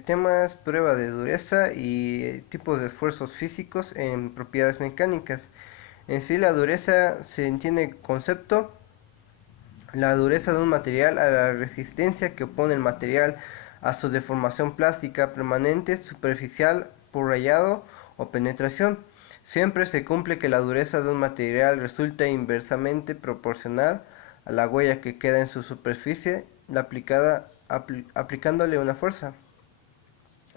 El tema es prueba de dureza y tipos de esfuerzos físicos en propiedades mecánicas. En sí, la dureza se entiende concepto, la dureza de un material a la resistencia que opone el material a su deformación plástica permanente, superficial, por rayado o penetración. Siempre se cumple que la dureza de un material resulta inversamente proporcional a la huella que queda en su superficie aplicándole una fuerza.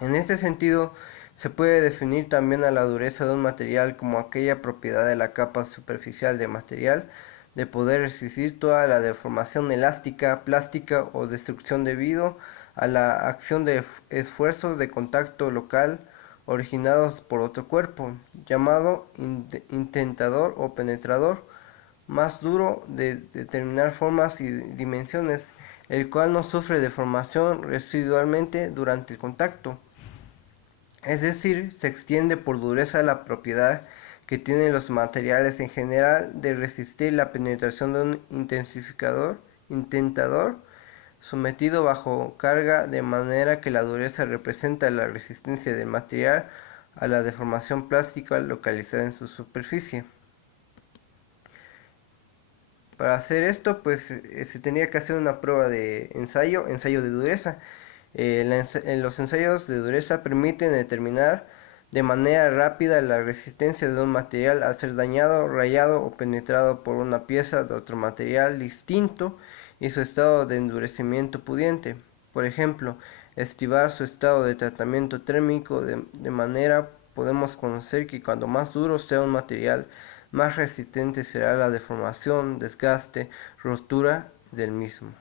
En este sentido, se puede definir también a la dureza de un material como aquella propiedad de la capa superficial de material de poder resistir toda la deformación elástica, plástica o destrucción debido a la acción de esfuerzos de contacto local originados por otro cuerpo, llamado intentador o penetrador, más duro de determinar formas y dimensiones, el cual no sufre deformación residualmente durante el contacto. Es decir, se extiende por dureza la propiedad que tienen los materiales en general de resistir la penetración de un intentador sometido bajo carga, de manera que la dureza representa la resistencia del material a la deformación plástica localizada en su superficie. Para hacer esto, pues se tenía que hacer una prueba de ensayo de dureza. Los ensayos de dureza permiten determinar de manera rápida la resistencia de un material al ser dañado, rayado o penetrado por una pieza de otro material distinto y su estado de endurecimiento pudiente. Por ejemplo, estimar su estado de tratamiento térmico de manera podemos conocer que cuando más duro sea un material, más resistente será la deformación, desgaste, rotura del mismo.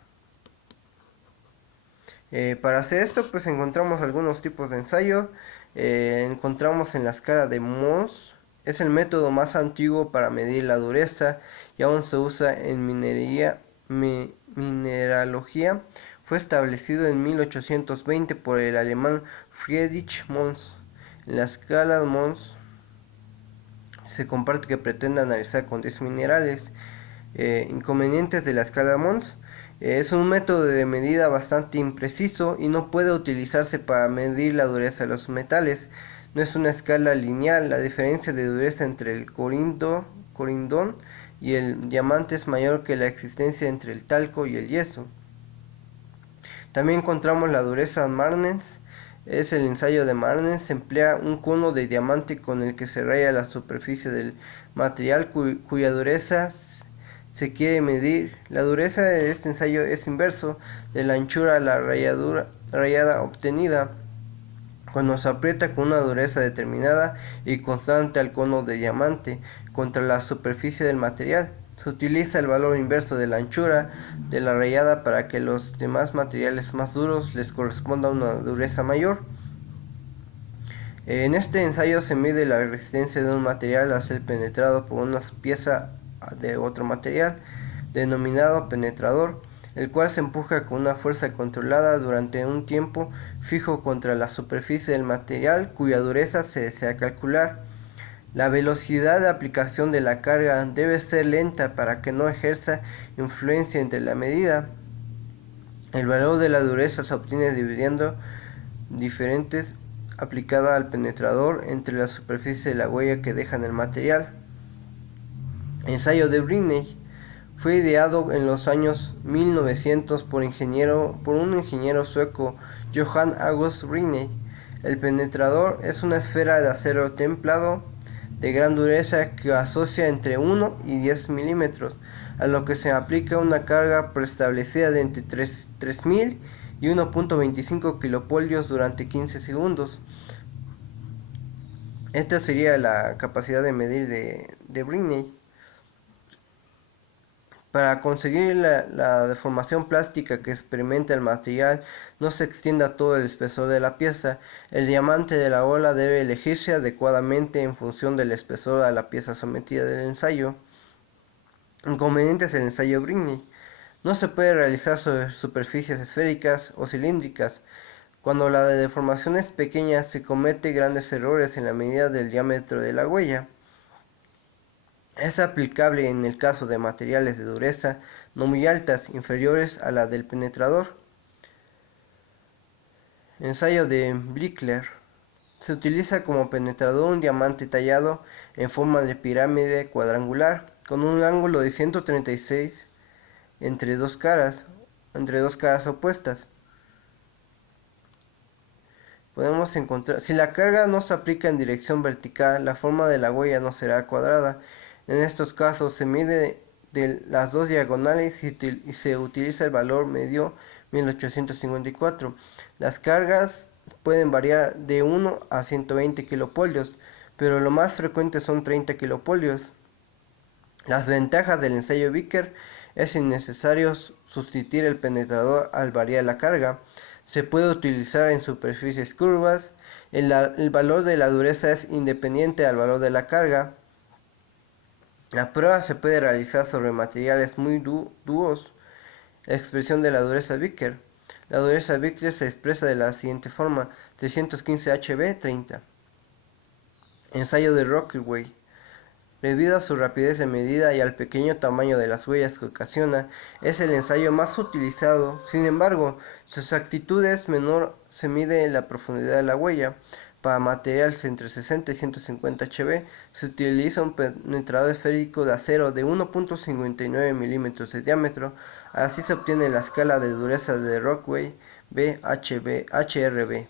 Para hacer esto, pues encontramos algunos tipos de ensayo. Encontramos en la escala de Mohs. Es el método más antiguo para medir la dureza y aún se usa en mineralogía. Fue establecido en 1820 por el alemán Friedrich Mohs. En la escala de Mohs se comparte que pretende analizar con 10 minerales. Inconvenientes de la escala de Mohs. Es un método de medida bastante impreciso y no puede utilizarse para medir la dureza de los metales. No es una escala lineal. La diferencia de dureza entre el corindón y el diamante es mayor que la existencia entre el talco y el yeso. También encontramos la dureza Marnens. Es el ensayo de Marnens. Se emplea un cono de diamante con el que se raya la superficie del material cuya dureza se quiere medir. La dureza de este ensayo es inverso de la anchura a la rayada obtenida cuando se aprieta con una dureza determinada y constante al cono de diamante contra la superficie del material. Se utiliza el valor inverso de la anchura de la rayada para que los demás materiales más duros les corresponda una dureza mayor. En este ensayo se mide la resistencia de un material al ser penetrado por una pieza de otro material, denominado penetrador, el cual se empuja con una fuerza controlada durante un tiempo fijo contra la superficie del material, cuya dureza se desea calcular. La velocidad de aplicación de la carga debe ser lenta para que no ejerza influencia entre la medida. El valor de la dureza se obtiene dividiendo diferentes aplicada al penetrador entre la superficie de la huella que deja en el material. Ensayo de Briney. Fue ideado en los años 1900 por un ingeniero sueco, Johan August Briney. El penetrador es una esfera de acero templado de gran dureza que asocia entre 1 y 10 milímetros, a lo que se aplica una carga preestablecida de entre 3000 y 1.25 kilopolios durante 15 segundos. Esta sería la capacidad de medir de Briney. Para conseguir la deformación plástica que experimenta el material no se extienda todo el espesor de la pieza, el diamante de la ola debe elegirse adecuadamente en función del espesor a la pieza sometida del ensayo. Inconvenientes del ensayo Briney. No se puede realizar sobre superficies esféricas o cilíndricas. Cuando la deformación es pequeña se comete grandes errores en la medida del diámetro de la huella. Es aplicable en el caso de materiales de dureza no muy altas, inferiores a la del penetrador. Ensayo de Blickler. Se utiliza como penetrador un diamante tallado en forma de pirámide cuadrangular con un ángulo de 136 entre dos caras opuestas. Podemos encontrar, si la carga no se aplica en dirección vertical, la forma de la huella no será cuadrada. En estos casos se mide de las dos diagonales y se utiliza el valor medio 1854. Las cargas pueden variar de 1 a 120 kilopolios, pero lo más frecuente son 30 kilopolios. Las ventajas del ensayo Vickers es innecesario sustituir el penetrador al variar la carga. Se puede utilizar en superficies curvas. El valor de la dureza es independiente al valor de la carga. La prueba se puede realizar sobre materiales muy duros. La expresión de la dureza Vickers. La dureza Vickers se expresa de la siguiente forma: 615 HB30. Ensayo de Rockway. Debido a su rapidez de medida y al pequeño tamaño de las huellas que ocasiona, es el ensayo más utilizado. Sin embargo, su exactitud es menor. Se mide la profundidad de la huella. Para materiales entre 60 y 150 HB, se utiliza un penetrador esférico de acero de 1.59 milímetros de diámetro. Así se obtiene la escala de dureza de Rockway HRB.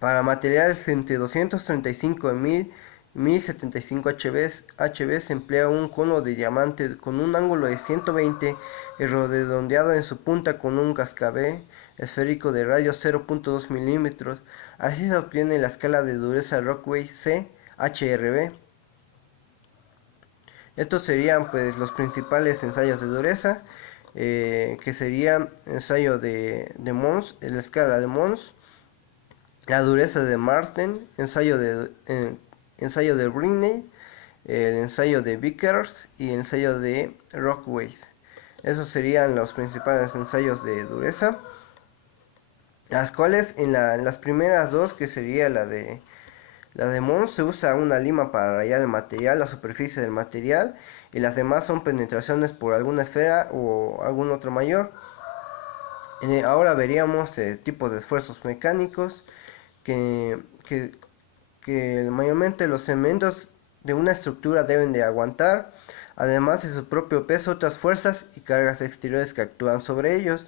Para materiales entre 235 y 1075 HB se emplea un cono de diamante con un ángulo de 120 y redondeado en su punta con un cascabel esférico de radio 0.2 milímetros. Así se obtiene la escala de dureza Rockway HRB. Estos serían pues los principales ensayos de dureza, que serían ensayo de Mons, la escala de Mons, la dureza de Martin, ensayo de Briney, el ensayo de Vickers y el ensayo de Rockway. Esos serían los principales ensayos de dureza, las cuales en las primeras dos, que sería la de Mons, se usa una lima para rayar el material, la superficie del material, y las demás son penetraciones por alguna esfera o algún otro mayor. Ahora veríamos tipos de esfuerzos mecánicos que mayormente los elementos de una estructura deben de aguantar, además de su propio peso, otras fuerzas y cargas exteriores que actúan sobre ellos,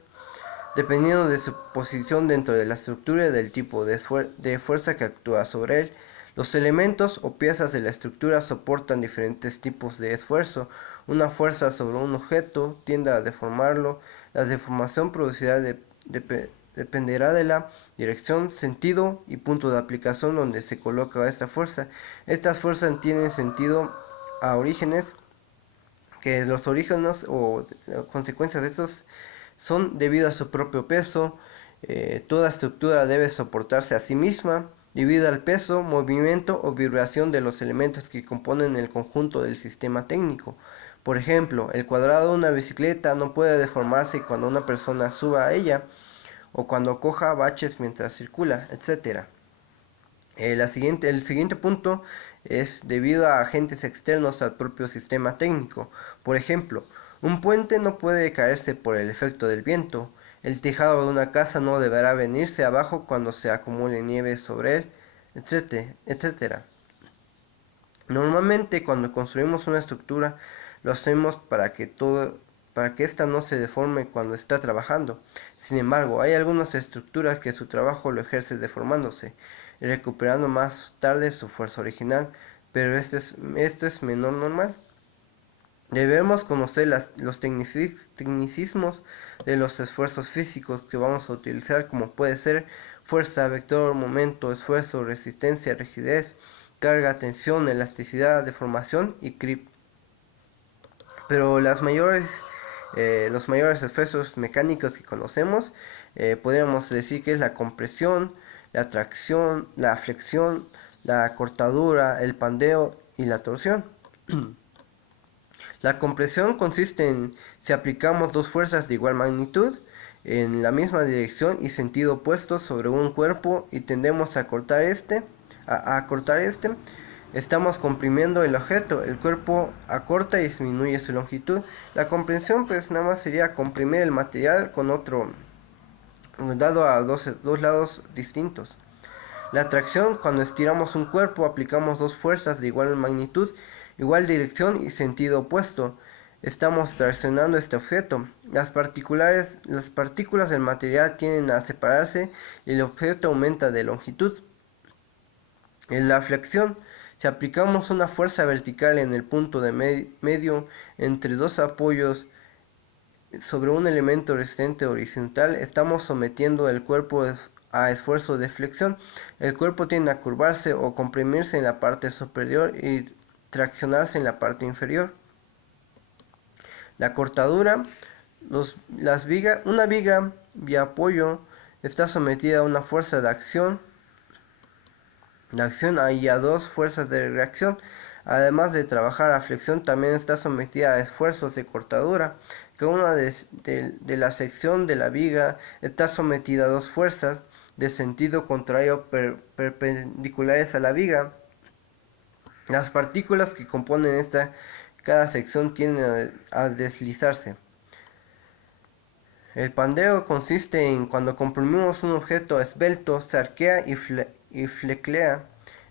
dependiendo de su posición dentro de la estructura y del tipo de fuerza que actúa sobre él. Los elementos o piezas de la estructura soportan diferentes tipos de esfuerzo. Una fuerza sobre un objeto tiende a deformarlo. La deformación producirá dependerá de la dirección, sentido y punto de aplicación donde se coloca esta fuerza. Estas fuerzas tienen sentido a orígenes, que los orígenes o consecuencias de estos son debido a su propio peso. Toda estructura debe soportarse a sí misma debido al peso, movimiento o vibración de los elementos que componen el conjunto del sistema técnico. Por ejemplo, el cuadrado de una bicicleta no puede deformarse cuando una persona suba a ella, o cuando coja baches mientras circula, etc. El siguiente punto es debido a agentes externos al propio sistema técnico. Por ejemplo, un puente no puede caerse por el efecto del viento. El tejado de una casa no deberá venirse abajo cuando se acumule nieve sobre él, etc. Normalmente cuando construimos una estructura lo hacemos para que ésta no se deforme cuando está trabajando. Sin embargo, hay algunas estructuras que su trabajo lo ejerce deformándose y recuperando más tarde su fuerza original, pero esto es menos normal. Debemos conocer los tecnicismos de los esfuerzos físicos que vamos a utilizar, como puede ser fuerza, vector, momento, esfuerzo, resistencia, rigidez, carga, tensión, elasticidad, deformación y creep. Pero los mayores esfuerzos mecánicos que conocemos, podríamos decir que es la compresión, la tracción, la flexión, la cortadura, el pandeo y la torsión. La compresión consiste en si aplicamos dos fuerzas de igual magnitud en la misma dirección y sentido opuesto sobre un cuerpo y tendemos a cortar este, estamos comprimiendo el objeto. El cuerpo acorta y disminuye su longitud. La compresión pues nada más sería comprimir el material con otro dado a dos lados distintos. La tracción: cuando estiramos un cuerpo, aplicamos dos fuerzas de igual magnitud, igual dirección y sentido opuesto. Estamos traccionando este objeto. Las partículas del material tienden a separarse y el objeto aumenta de longitud. En la flexión: si aplicamos una fuerza vertical en el punto de medio entre dos apoyos sobre un elemento resistente horizontal, estamos sometiendo el cuerpo a esfuerzo de flexión. El cuerpo tiende a curvarse o comprimirse en la parte superior y traccionarse en la parte inferior. La cortadura: una viga vía apoyo está sometida a una fuerza de acción y a dos fuerzas de reacción. Además de trabajar a flexión, también está sometida a esfuerzos de cortadura. Cada una de la sección de la viga está sometida a dos fuerzas de sentido contrario perpendiculares a la viga. Las partículas que componen cada sección tienden a deslizarse. El pandeo consiste en cuando comprimimos un objeto esbelto, se arquea y fleclea.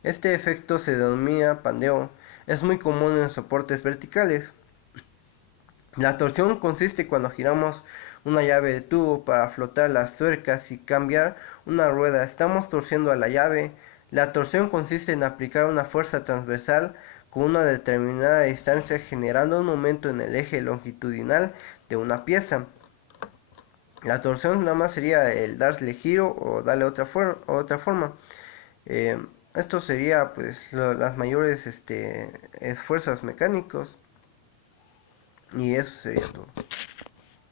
Este efecto se denomina pandeo. Es muy común en soportes verticales. La torsión consiste cuando giramos una llave de tubo para flotar las tuercas y cambiar una rueda. Estamos torciendo a la llave. La torsión consiste en aplicar una fuerza transversal con una determinada distancia, generando un momento en el eje longitudinal de una pieza. La torsión nada más sería el darle giro o darle otra forma. Esto sería pues las mayores fuerzas mecánicos, y eso sería todo.